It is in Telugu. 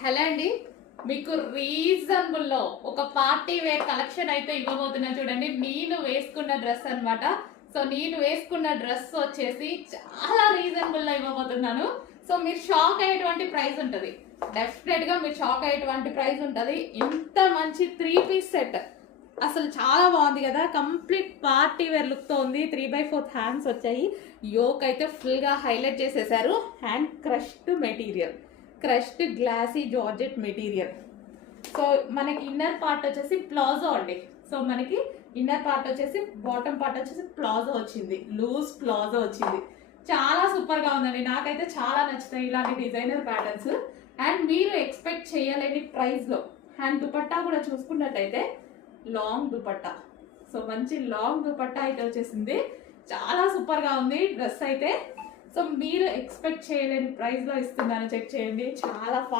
హలో అండి, మీకు రీజనబుల్ లో ఒక పార్టీ వేర్ కలెక్షన్ అయితే ఇవ్వబోతున్నా చూడండి. నేను వేసుకున్న డ్రెస్ అన్నమాట. సో నేను వేసుకున్న డ్రెస్ వచ్చేసి చాలా రీజనబుల్ లో ఇవ్వబోతున్నాను. సో మీరు షాక్ అయ్యేటువంటి ప్రైస్ ఉంటుంది, డెఫినెట్ గా మీరు షాక్ అయ్యేటువంటి ప్రైస్ ఉంటుంది. ఇంత మంచి 3 పీస్ సెట్ అసలు చాలా బాగుంది కదా. కంప్లీట్ పార్టీ వేర్ లుక్ తో ఉంది. 3/4 హ్యాండ్స్ వచ్చాయి. యోక్ అయితే ఫుల్ గా హైలైట్ చేసేసారు. Hand crushed material, crushed glossy georgette material. So మనకి ఇన్నర్ పార్ట్ వచ్చేసి ప్లాజో అండి. సో మనకి ఇన్నర్ పార్ట్ వచ్చేసి బాటమ్ పార్ట్ వచ్చేసి ప్లాజో వచ్చింది, లూజ్ ప్లాజో వచ్చింది. చాలా సూపర్ గా ఉందండి, నాకైతే చాలా నచ్చుతాయి ఇలాంటి డిజైనర్ ప్యాటర్న్స్. అండ్ మీరు ఎక్స్పెక్ట్ చేయలేని ప్రైస్ లో. అండ్ దుపట్టా కూడా చూసుకున్నట్టయితే లాంగ్ దుపట్టా. సో మంచి లాంగ్ దుపట్టా అయితే వచ్చేసింది. చాలా సూపర్ గా ఉంది డ్రెస్ అయితే. సో మీరు ఎక్స్పెక్ట్ చేయలేని ప్రైస్ లో ఇస్తున్నాను, చెక్ చేయండి. చాలా